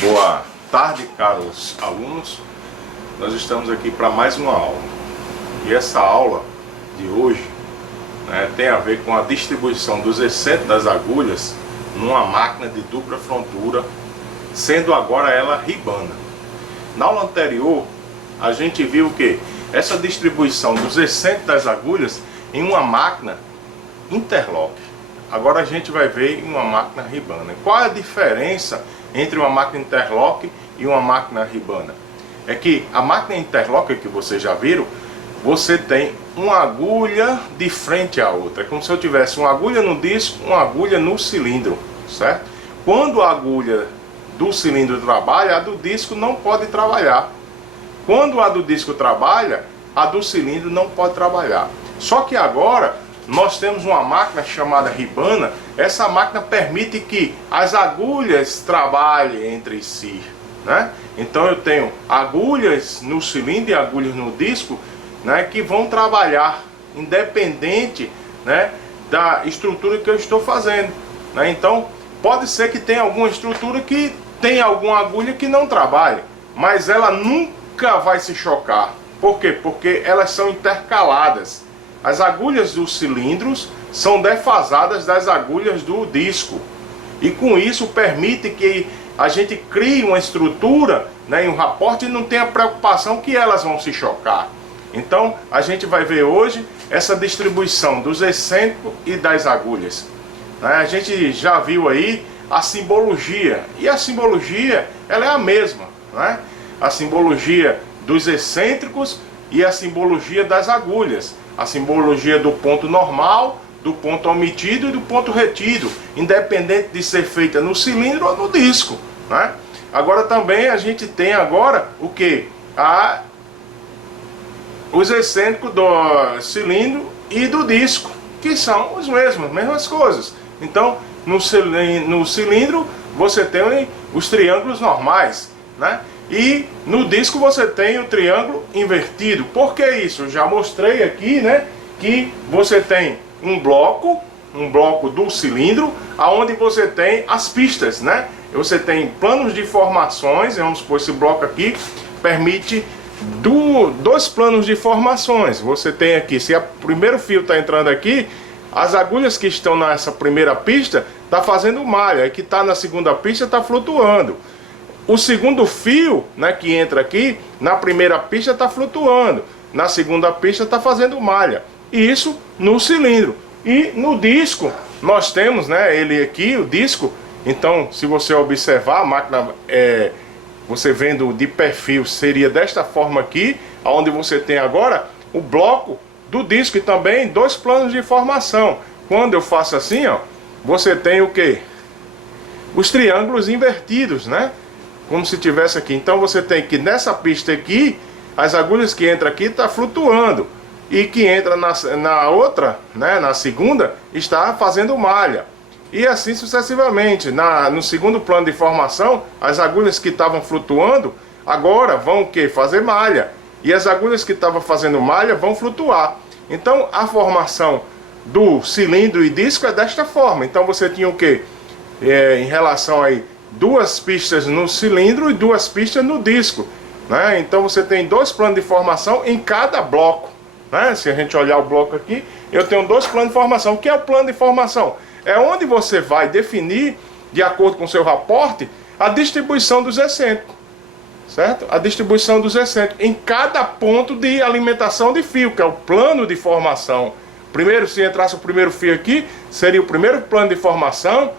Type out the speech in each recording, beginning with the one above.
Boa tarde, caros alunos. Nós estamos aqui para mais uma aula. E essa aula de hoje, tem a ver com a distribuição dos excêntricos das agulhas numa máquina de dupla frontura, sendo agora ela ribana. Na aula anterior, a gente viu que essa distribuição dos excêntricos das agulhas em uma máquina interlock. Agora a gente vai ver em uma máquina ribana. Qual é a diferença entre uma máquina interlock e uma máquina ribana? É que a máquina interlock, que vocês já viram, você tem uma agulha de frente à outra. É como se eu tivesse uma agulha no disco, uma agulha no cilindro, certo? Quando a agulha do cilindro trabalha, a do disco não pode trabalhar. Quando a do disco trabalha, a do cilindro não pode trabalhar. Só que agora nós temos uma máquina chamada ribana. Essa máquina permite que as agulhas trabalhem entre si, né? Então eu tenho agulhas no cilindro e agulhas no disco, que vão trabalhar independente, da estrutura que eu estou fazendo, Então pode ser que tenha alguma estrutura que tenha alguma agulha que não trabalhe, mas ela nunca vai se chocar. Por quê? Porque elas são intercaladas. As agulhas dos cilindros são defasadas das agulhas do disco. E com isso permite que a gente crie uma estrutura, em um raporte, e não tenha preocupação que elas vão se chocar. Então a gente vai ver hoje essa distribuição dos excêntricos e das agulhas. A gente já viu aí a simbologia. E a simbologia, ela é a mesma. A simbologia dos excêntricos e a simbologia das agulhas. A simbologia do ponto normal, do ponto omitido e do ponto retido, independente de ser feita no cilindro ou no disco, Agora também a gente tem agora o que? Os excêntricos do cilindro e do disco, que são as mesmas coisas. Então no cilindro você tem os triângulos normais, E no disco você tem o triângulo invertido. Por que isso? Eu já mostrei aqui, que você tem um bloco do cilindro, aonde você tem as pistas, Você tem planos de formações. Vamos supor, esse bloco aqui permite dois planos de formações. Você tem aqui, se o primeiro fio está entrando aqui, as agulhas que estão nessa primeira pista está fazendo malha, e que está na segunda pista está flutuando. O segundo fio, que entra aqui, na primeira pista está flutuando, na segunda pista está fazendo malha. Isso no cilindro. E no disco, nós temos, ele aqui, o disco. Então, se você observar, a máquina, você vendo de perfil, seria desta forma aqui, onde você tem agora o bloco do disco e também dois planos de formação. Quando eu faço assim, você tem o que? Os triângulos invertidos, Como se tivesse aqui. Então você tem que nessa pista aqui, as agulhas que entram aqui está flutuando, e que entra na outra, na segunda, está fazendo malha. E assim sucessivamente. No segundo plano de formação, as agulhas que estavam flutuando agora vão o quê? Fazer malha. E as agulhas que estavam fazendo malha vão flutuar. Então a formação do cilindro e disco é desta forma. Então você tinha o quê? Em relação aí, duas pistas no cilindro e duas pistas no disco, Então você tem dois planos de formação em cada bloco, Se a gente olhar o bloco aqui, eu tenho dois planos de formação. O que é o plano de formação? É onde você vai definir, de acordo com o seu raporte, a distribuição dos excêntricos, certo? A distribuição dos excêntricos em cada ponto de alimentação de fio, que é o plano de formação. Primeiro, se entrasse o primeiro fio aqui, seria o primeiro plano de formação.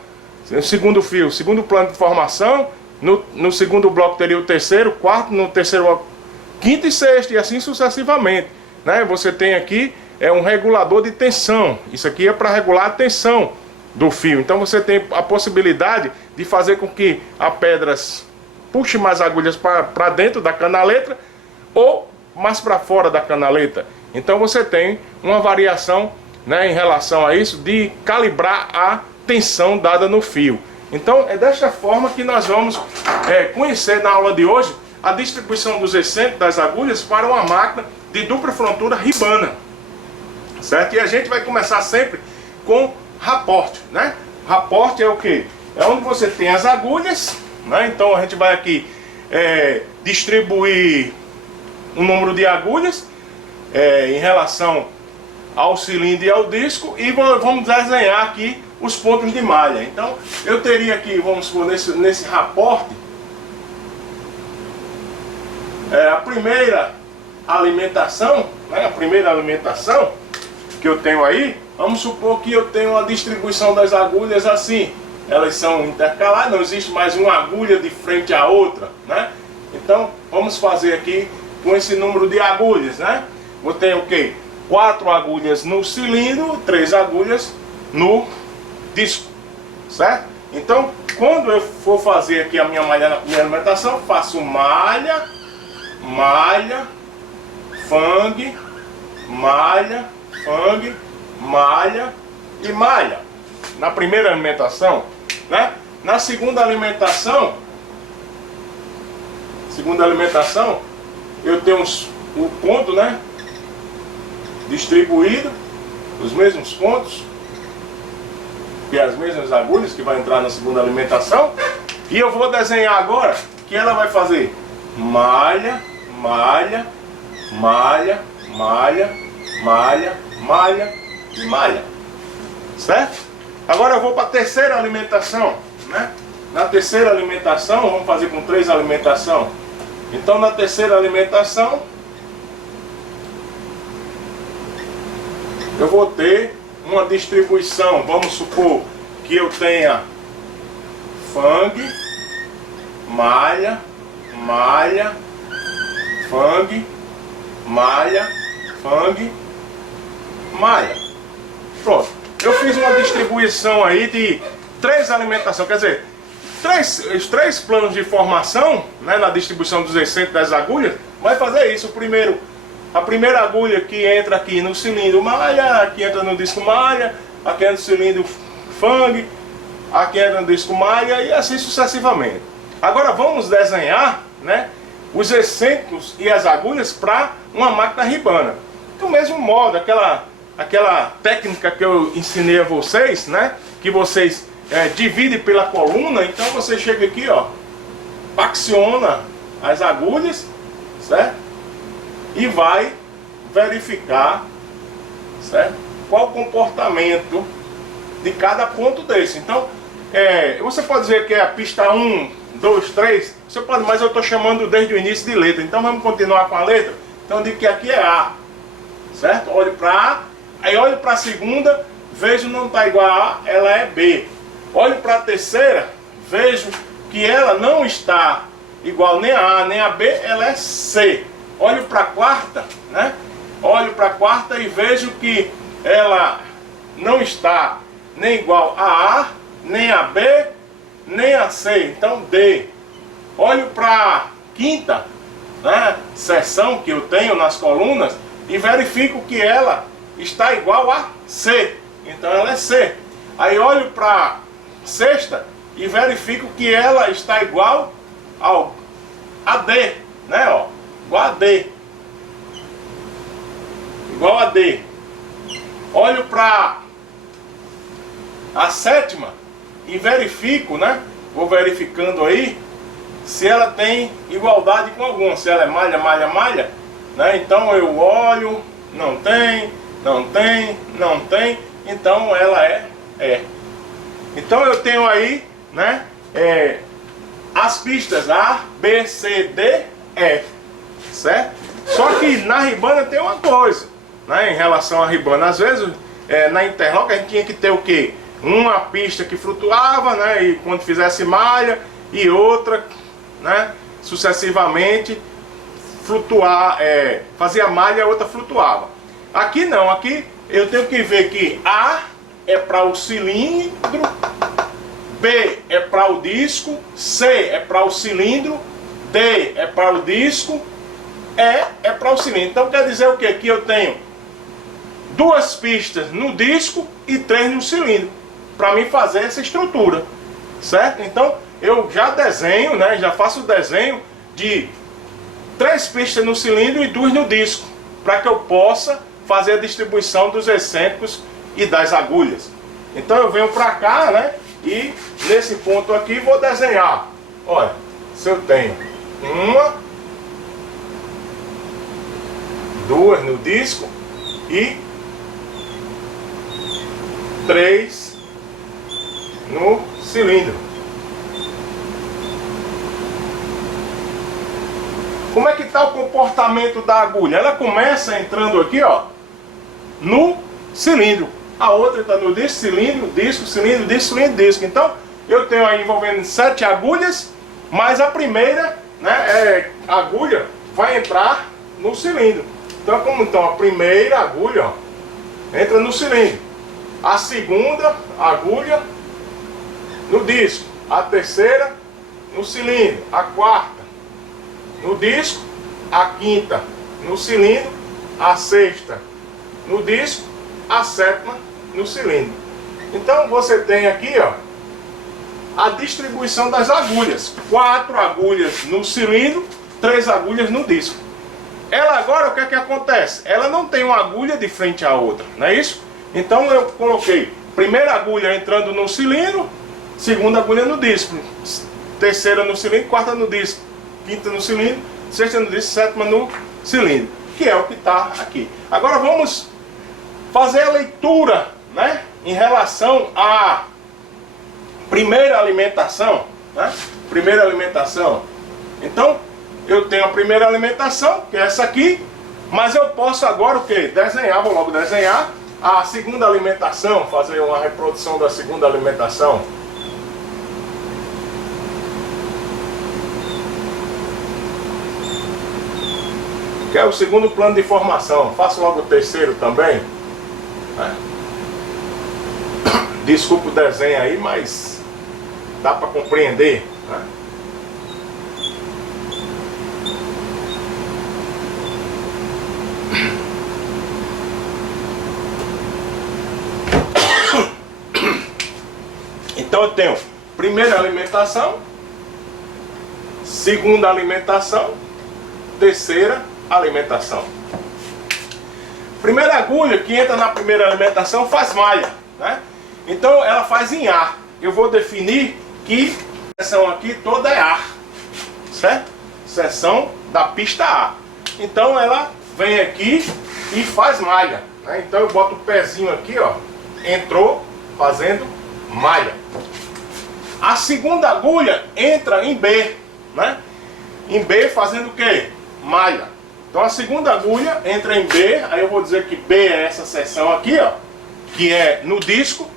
O segundo fio, o segundo plano de formação. No segundo bloco teria o terceiro, quarto, no terceiro bloco, quinto e sexto, e assim sucessivamente, Você tem aqui um regulador de tensão. Isso aqui é para regular a tensão do fio. Então você tem a possibilidade de fazer com que a pedras puxe mais agulhas para dentro da canaleta ou mais para fora da canaleta. Então você tem uma variação, em relação a isso, de calibrar a tensão dada no fio. Então é desta forma que nós vamos conhecer na aula de hoje a distribuição dos excêntricos das agulhas para uma máquina de dupla frontura ribana, certo? E a gente vai começar sempre com raporte, Raporte é o que? É onde você tem as agulhas, né? Então a gente vai aqui distribuir um número de agulhas em relação ao cilindro e ao disco, e vamos desenhar aqui os pontos de malha. Então eu teria aqui, vamos supor, nesse raporte, a primeira alimentação, né? A primeira alimentação que eu tenho aí, vamos supor que eu tenho uma distribuição das agulhas assim, elas são intercaladas, não existe mais uma agulha de frente à outra, né? Então vamos fazer aqui com esse número de agulhas, né? Eu tenho o quê? 4 agulhas no cilindro, 3 agulhas no disco, certo? Então quando eu for fazer aqui a minha malha na primeira alimentação, faço malha, malha, fangue, malha, fangue, malha e malha na primeira alimentação, né? Na segunda alimentação eu tenho o ponto, né, distribuído, os mesmos pontos e as mesmas agulhas que vai entrar na segunda alimentação, e eu vou desenhar agora que ela vai fazer malha, malha, malha, malha, malha, malha e malha, certo? Agora eu vou para a terceira alimentação, né? Na terceira alimentação, vamos fazer com 3 alimentação. Então na terceira alimentação eu vou ter uma distribuição, vamos supor que eu tenha fangue, malha, malha, fangue, malha, fangue, malha. Pronto. Eu fiz uma distribuição aí de 3 alimentações, quer dizer, os 3 planos de formação, né, na distribuição dos excêntricos das agulhas, vai fazer isso. A primeira agulha que entra aqui no cilindro malha, aqui entra no disco malha, aqui entra no cilindro fangue, aqui entra no disco malha e assim sucessivamente. Agora vamos desenhar, né, os excêntricos e as agulhas para uma máquina ribana. Do mesmo modo, aquela técnica que eu ensinei a vocês, né, que vocês dividem pela coluna. Então você chega aqui, ó, aciona as agulhas, certo? E vai verificar, certo, qual o comportamento de cada ponto desse. Então você pode dizer que é a pista 1, 2, 3, você pode, mas eu estou chamando desde o início de letra. Então vamos continuar com a letra. Então eu digo que aqui é A, certo? Olho para A, aí olho para a segunda, vejo não está igual a A, ela é B. Olho para a terceira, vejo que ela não está igual nem a A nem a B, ela é C. Olho para a quarta, né? Olho para a quarta e vejo que ela não está nem igual a A, nem a B, nem a C, então D. Olho para a quinta, né, seção que eu tenho nas colunas e verifico que ela está igual a C, então ela é C. Aí olho para a sexta e verifico que ela está igual a D, né, ó, igual a D. Igual a D. Olho para a sétima e verifico, né, vou verificando aí se ela tem igualdade com alguma, se ela é malha, malha, malha, né? Então eu olho, não tem, não tem, não tem, então ela é. Então eu tenho aí, né, as pistas A, B, C, D, E, certo? Só que na ribana tem uma coisa, né, em relação à ribana. Às vezes na interlock a gente tinha que ter o quê? Uma pista que flutuava, né, e quando fizesse malha, e outra, né, sucessivamente flutuar, fazia malha e a outra flutuava. Aqui não, aqui eu tenho que ver que A é para o cilindro, B é para o disco, C é para o cilindro, D é para o disco, E é para o cilindro. Então quer dizer o que? Que eu tenho 2 pistas no disco e 3 no cilindro, para mim fazer essa estrutura, certo? Então eu já desenho, né, já faço o desenho de 3 pistas no cilindro e 2 no disco, para que eu possa fazer a distribuição dos excêntricos e das agulhas. Então eu venho para cá, né, e nesse ponto aqui vou desenhar olha, se eu tenho uma, duas no disco e 3 no cilindro. Como é que está o comportamento da agulha? Ela começa entrando aqui, ó, no cilindro. A outra está no disco, cilindro, disco, cilindro, disco, cilindro, disco. Então, eu tenho aí envolvendo 7 agulhas, mas a primeira, né, agulha vai entrar no cilindro. Então, a primeira agulha, ó, entra no cilindro. A segunda agulha no disco. A terceira no cilindro. A quarta no disco. A quinta no cilindro. A sexta no disco. A sétima no cilindro. Então você tem aqui, ó, a distribuição das agulhas. 4 agulhas no cilindro, 3 agulhas no disco. Ela agora, o que é que acontece? Ela não tem uma agulha de frente à outra, não é isso? Então eu coloquei primeira agulha entrando no cilindro, segunda agulha no disco, terceira no cilindro, quarta no disco, quinta no cilindro, sexta no disco, sétima no cilindro, que é o que está aqui. Agora vamos fazer a leitura, né, em relação à primeira alimentação, né? Primeira alimentação. Então, eu tenho a primeira alimentação, que é essa aqui, mas eu posso agora o que? Desenhar, vou logo desenhar a segunda alimentação, fazer uma reprodução da segunda alimentação. Que é o segundo plano de formação. Faço logo o terceiro também. Desculpa o desenho aí, mas dá para compreender, né? Então eu tenho primeira alimentação, segunda alimentação, terceira alimentação. Primeira agulha que entra na primeira alimentação faz malha, né? Então ela faz em ar. Eu vou definir que a seção aqui toda é ar, certo? Seção da pista A. Então ela vem aqui e faz malha, né? Então eu boto o pezinho aqui, ó, entrou fazendo malha. A segunda agulha entra em B, né? Em B fazendo o que? Malha. Então a segunda agulha entra em B, aí eu vou dizer que B é essa seção aqui, ó, que é no disco,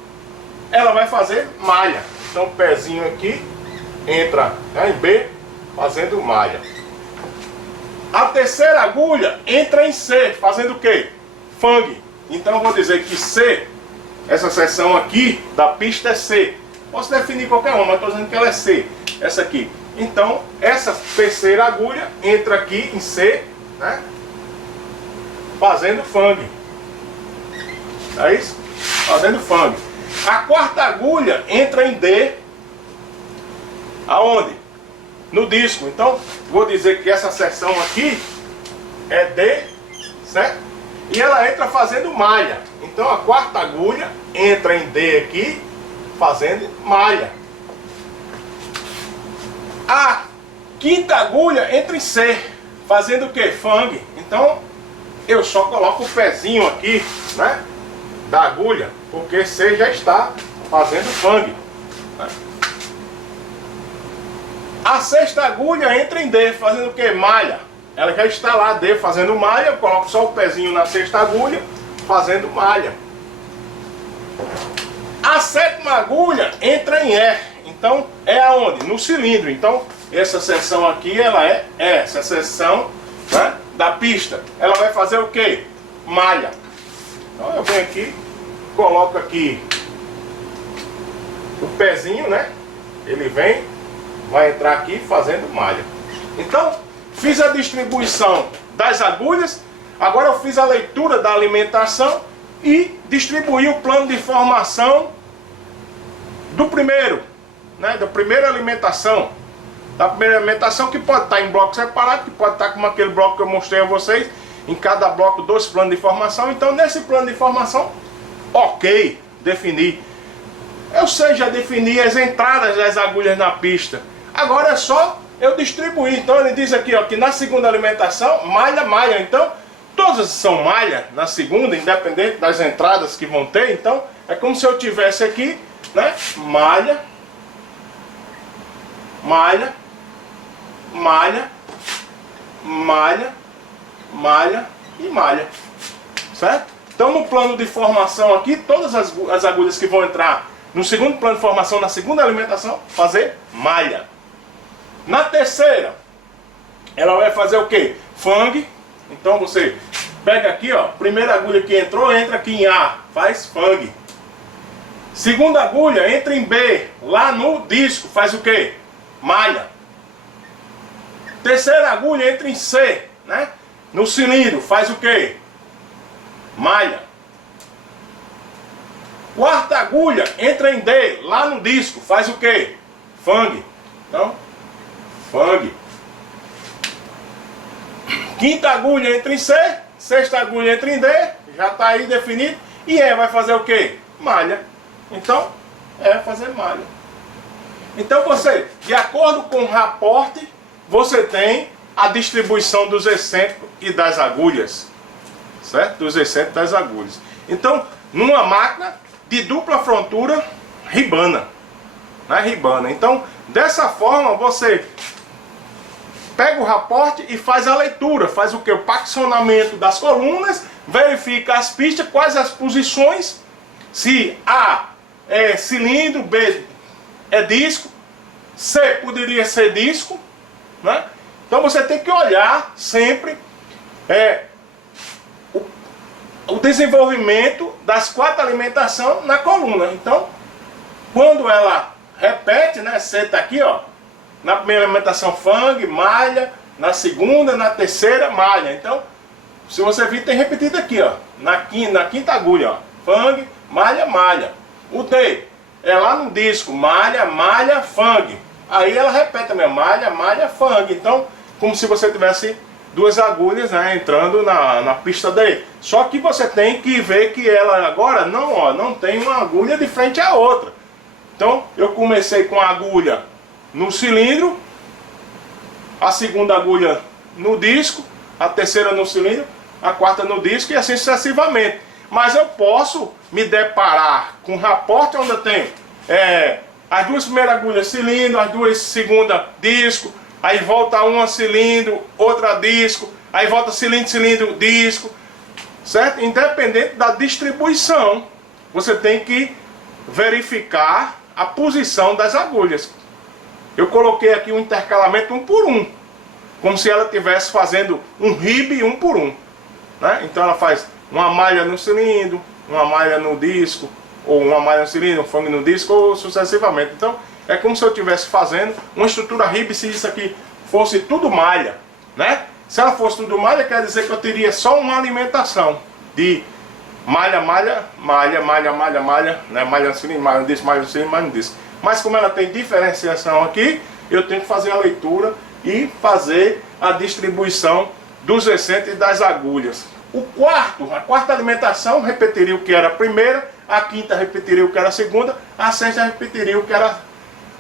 ela vai fazer malha. Então o pezinho aqui entra, né, em B fazendo malha. A terceira agulha entra em C, fazendo o que? Fang. Então eu vou dizer que C, essa seção aqui da pista é C. Posso definir qualquer uma, mas estou dizendo que ela é C. Essa aqui. Então, essa terceira agulha entra aqui em C, né? Fazendo fang. É isso? Fazendo fang. A quarta agulha entra em D. Aonde? No disco. Então, vou dizer que essa seção aqui é D, certo? E ela entra fazendo malha. Então, a quarta agulha entra em D aqui, fazendo malha. A quinta agulha entra em C, fazendo o que? Fang. Então eu só coloco o pezinho aqui, né, da agulha, porque C já está fazendo fang, né? A sexta agulha entra em D, fazendo o que? Malha. Ela já está lá, D, fazendo malha. Eu coloco só o pezinho na sexta agulha, fazendo malha. A sétima agulha entra em E. Então é aonde? No cilindro. Então essa seção aqui, ela é essa seção, né, da pista. Ela vai fazer o que? Malha. Então eu venho aqui, coloco aqui o pezinho, né? Ele vem, vai entrar aqui fazendo malha. Então fiz a distribuição das agulhas. Agora eu fiz a leitura da alimentação e distribuí o plano de formação do primeiro, né, da primeira alimentação. Da primeira alimentação, que pode estar em bloco separado, que pode estar como aquele bloco que eu mostrei a vocês, em cada bloco 2 planos de formação. Então nesse plano de formação, ok, defini. Eu sei, já defini as entradas das agulhas na pista. Agora é só eu distribuir. Então ele diz aqui, ó, que na segunda alimentação, malha, malha. Então, todas são malha na segunda, independente das entradas que vão ter. Então, é como se eu tivesse aqui, né? Malha, malha, malha, malha, malha e malha. Certo? Então, no plano de formação aqui, todas as agulhas que vão entrar no segundo plano de formação, na segunda alimentação, fazer malha. Na terceira, ela vai fazer o quê? Fang. Então você pega aqui, ó, primeira agulha que entrou, entra aqui em A, faz fang. Segunda agulha, entra em B, lá no disco, faz o quê? Malha. Terceira agulha, entra em C, né? No cilindro, faz o quê? Malha. Quarta agulha, entra em D, lá no disco, faz o quê? Fang. Então, fang. Quinta agulha entra em C, sexta agulha entra em D, já está aí definido. E E vai fazer o quê? Malha. Então, é fazer malha. Então você, de acordo com o raporte, você tem a distribuição dos excêntricos e das agulhas. Certo? Dos excêntricos e das agulhas. Então, numa máquina de dupla frontura ribana. Né? Ribana. Então, dessa forma, você pega o raporte e faz a leitura. Faz o que? O paccionamento das colunas, verifica as pistas, quais as posições, se A é cilindro, B é disco, C poderia ser disco, né? Então você tem que olhar sempre o desenvolvimento das quatro alimentações na coluna. Então, quando ela repete, né? C está aqui, ó. Na primeira alimentação, fang, malha. Na segunda, na terceira, malha. Então, se você vir, tem repetido aqui, ó. Na quinta agulha, ó. Fang, malha, malha. O D é lá no disco, malha, malha, fang. Aí ela repete também, malha, malha, fang. Então, como se você tivesse duas agulhas, né, entrando na pista D. Só que você tem que ver que ela agora não tem uma agulha de frente à outra. Então, eu comecei com a agulha no cilindro, a segunda agulha no disco, a terceira no cilindro, a quarta no disco e assim sucessivamente. Mas eu posso me deparar com um raporte onde eu tenho as duas primeiras agulhas cilindro, as duas segundas disco, aí volta uma cilindro, outra disco, aí volta cilindro, cilindro, disco, certo? Independente da distribuição, você tem que verificar a posição das agulhas. Eu coloquei aqui um intercalamento 1 por 1, como se ela estivesse fazendo um ribe 1 por 1, né? Então ela faz uma malha no cilindro, uma malha no disco, ou uma malha no cilindro, um fang no disco, ou sucessivamente. Então é como se eu estivesse fazendo uma estrutura ribe se isso aqui fosse tudo malha, né? Se ela fosse tudo malha, quer dizer que eu teria só uma alimentação de malha, malha, malha, malha, malha, malha, né? Malha no cilindro, malha no disco, malha no cilindro, malha no disco. Mas como ela tem diferenciação aqui, eu tenho que fazer a leitura e fazer a distribuição dos excêntricos e das agulhas. A quarta alimentação repetiria o que era a primeira, a quinta repetiria o que era a segunda, a sexta repetiria o que era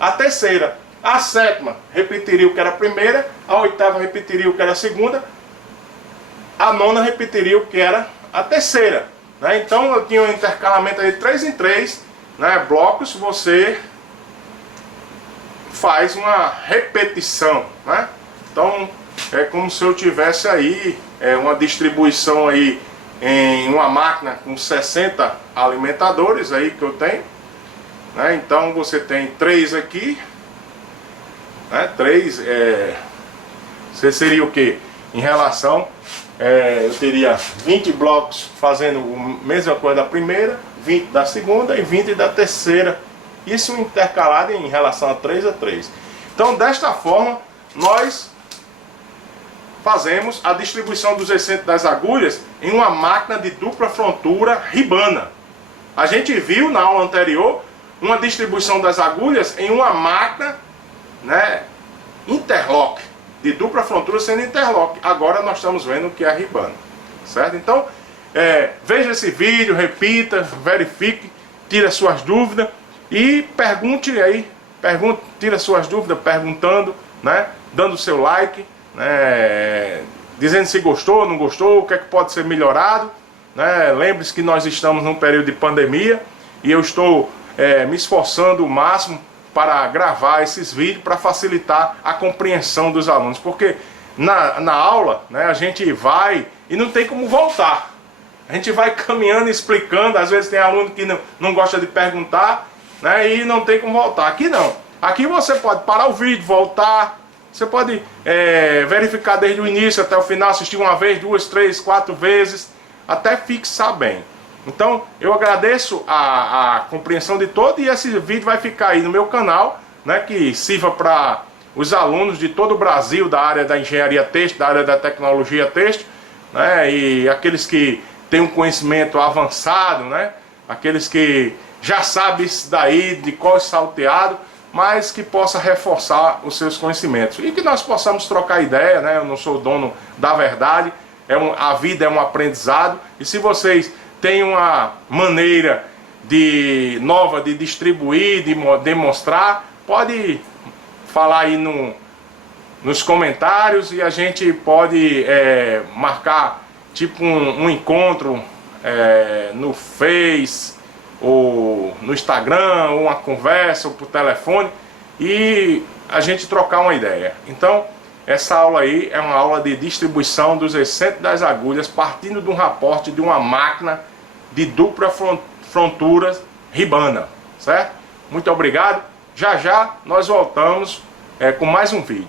a terceira, a sétima repetiria o que era a primeira, a oitava repetiria o que era a segunda, a nona repetiria o que era a terceira, né? Então eu tinha um intercalamento aí de 3 em 3, né, blocos. Você faz uma repetição, né? Então é como se eu tivesse aí uma distribuição aí em uma máquina com 60 alimentadores aí que eu tenho, né? Então você tem 3 aqui, né? 3 você seria o que? Em relação, eu teria 20 blocos fazendo a mesma coisa da primeira, 20 da segunda e 20 da terceira. Isso intercalado em relação a 3 a 3. Então, desta forma, nós fazemos a distribuição dos excêntricos das agulhas em uma máquina de dupla frontura ribana. A gente viu na aula anterior uma distribuição das agulhas em uma máquina, né, interlock, de dupla frontura sendo interlock. Agora nós estamos vendo o que é a ribana, certo? Então, veja esse vídeo, repita, verifique, tire as suas dúvidas e pergunte aí pergunte, tira suas dúvidas perguntando, né? Dando o seu like, né? Dizendo se gostou, não gostou, o que é que pode ser melhorado, né? Lembre-se que nós estamos num período de pandemia e eu estou me esforçando o máximo para gravar esses vídeos para facilitar a compreensão dos alunos, porque na aula, né, a gente vai e não tem como voltar. A gente vai caminhando, explicando, às vezes tem aluno que não gosta de perguntar, né, e não tem como voltar. Aqui não. Aqui você pode parar o vídeo, voltar, você pode verificar desde o início até o final, assistir uma vez, 2, 3, 4 vezes, até fixar bem. Então, eu agradeço a compreensão de todos e esse vídeo vai ficar aí no meu canal, né, que sirva para os alunos de todo o Brasil da área da engenharia têxtil, da área da tecnologia têxtil, né, e aqueles que têm um conhecimento avançado, né, aqueles que já sabem isso daí, de qual salteado, mas que possa reforçar os seus conhecimentos. E que nós possamos trocar ideia, né, eu não sou dono da verdade, a vida é um aprendizado, e se vocês têm uma maneira nova de distribuir, de demonstrar, pode falar aí nos comentários e a gente pode marcar tipo um encontro no Face ou no Instagram, ou uma conversa ou por telefone e a gente trocar uma ideia. Então essa aula aí é uma aula de distribuição dos excêntricos das agulhas partindo de um raporte de uma máquina de dupla frontura Ribana, certo? Muito obrigado. Já já nós voltamos com mais um vídeo.